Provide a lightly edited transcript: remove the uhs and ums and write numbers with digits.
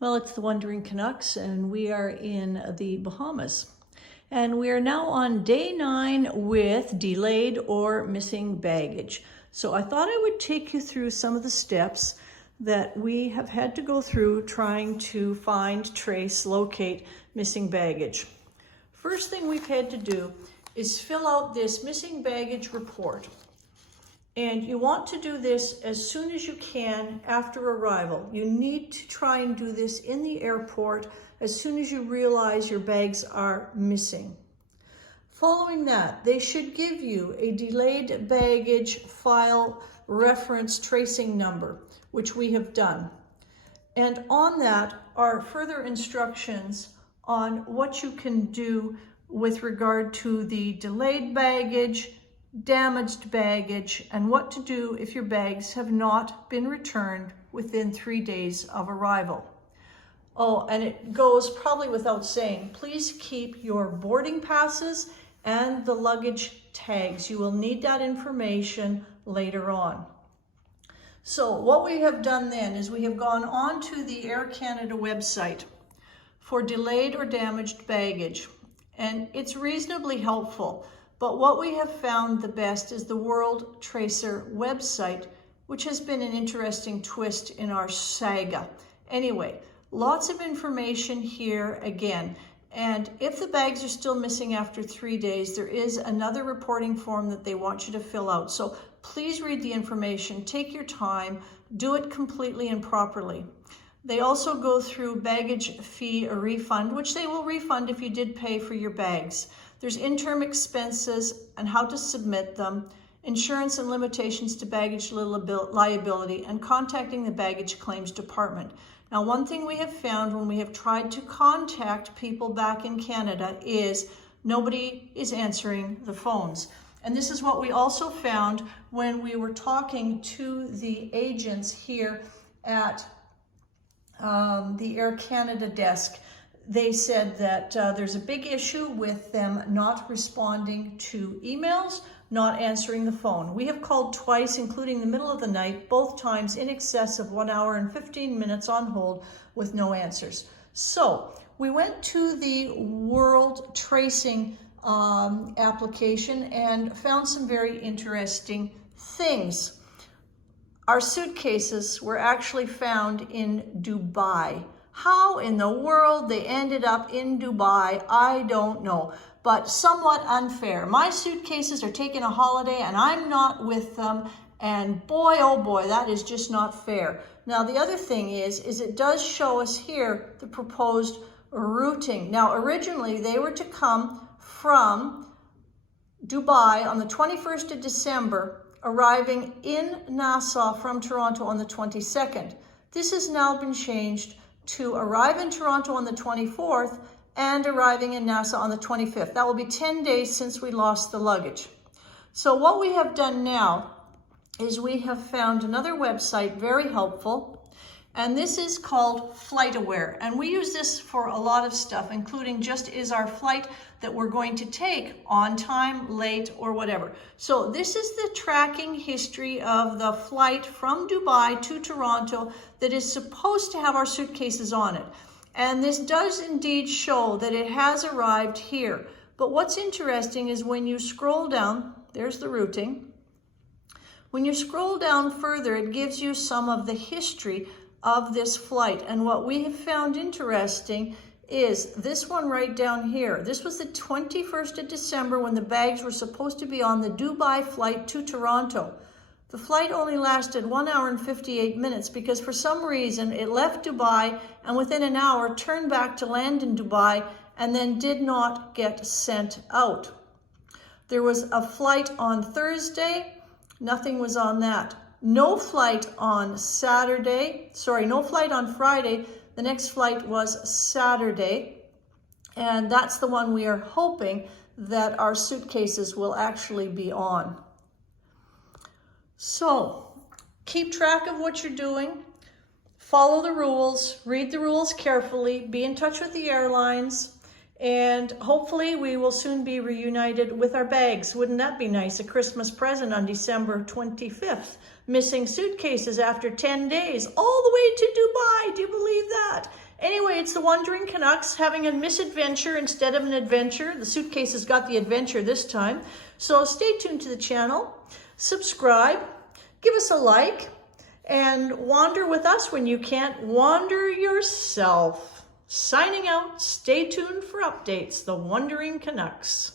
Well, it's the Wandering Canucks, and we are in the Bahamas. And we are now on day 9 with delayed or missing baggage. So I thought I would take you through some of the steps that we have had to go through trying to find, trace, locate missing baggage. First thing we've had to do is fill out this missing baggage report. And you want to do this as soon as you can after arrival. You need to try and do this in the airport as soon as you realize your bags are missing. Following that, they should give you a delayed baggage file reference tracing number, which we have done. And on that are further instructions on what you can do with regard to the delayed baggage, damaged baggage, and what to do if your bags have not been returned within 3 days of arrival. Oh, and it goes probably without saying, please keep your boarding passes and the luggage tags. You will need that information later on. So what we have done then is we have gone on to the Air Canada website for delayed or damaged baggage, and it's reasonably helpful. But what we have found the best is the World Tracer website, which has been an interesting twist in our saga. Anyway, lots of information here again. And if the bags are still missing after 3 days, there is another reporting form that they want you to fill out. So please read the information, take your time, do it completely and properly. They also go through baggage fee or refund, which they will refund if you did pay for your bags. There's interim expenses and how to submit them, insurance and limitations to baggage liability, and contacting the baggage claims department. Now, one thing we have found when we have tried to contact people back in Canada is nobody is answering the phones. And this is what we also found when we were talking to the agents here at the Air Canada desk. They said that there's a big issue with them not responding to emails, not answering the phone. We have called twice, including the middle of the night, both times in excess of 1 hour and 15 minutes on hold with no answers. So we went to the World Tracing application and found some very interesting things. Our suitcases were actually found in Dubai. How in the world they ended up in Dubai, I don't know, but somewhat unfair. My suitcases are taking a holiday and I'm not with them, and boy, oh boy, that is just not fair. Now, the other thing is it does show us here the proposed routing. Now, originally they were to come from Dubai on the 21st of December, arriving in Nassau from Toronto on the 22nd. This has now been changed to arrive in Toronto on the 24th and arriving in Nassau on the 25th. That will be 10 days since we lost the luggage. So what we have done now is we have found another website, very helpful, and this is called FlightAware. And we use this for a lot of stuff, including just is our flight that we're going to take on time, late, or whatever. So this is the tracking history of the flight from Dubai to Toronto that is supposed to have our suitcases on it. And this does indeed show that it has arrived here. But what's interesting is when you scroll down, there's the routing. When you scroll down further, it gives you some of the history of this flight. And what we have found interesting is this one right down here. This was the 21st of December when the bags were supposed to be on the Dubai flight to Toronto. The flight only lasted 1 hour and 58 minutes because for some reason it left Dubai and within an hour turned back to land in Dubai and then did not get sent out. There was a flight on Thursday. Nothing was on that. No flight on Friday. The next flight was Saturday. And that's the one we are hoping that our suitcases will actually be on. So keep track of what you're doing. Follow the rules. Read the rules carefully. Be in touch with the airlines. And hopefully we will soon be reunited with our bags. Wouldn't that be nice? A Christmas present on December 25th. Missing suitcases after 10 days, all the way to Dubai. Do you believe that? Anyway, it's the Wandering Canucks having a misadventure instead of an adventure. The suitcase has got the adventure this time. So stay tuned to the channel, subscribe, give us a like, and wander with us when you can't wander yourself. Signing out, stay tuned for updates, the Wandering Canucks.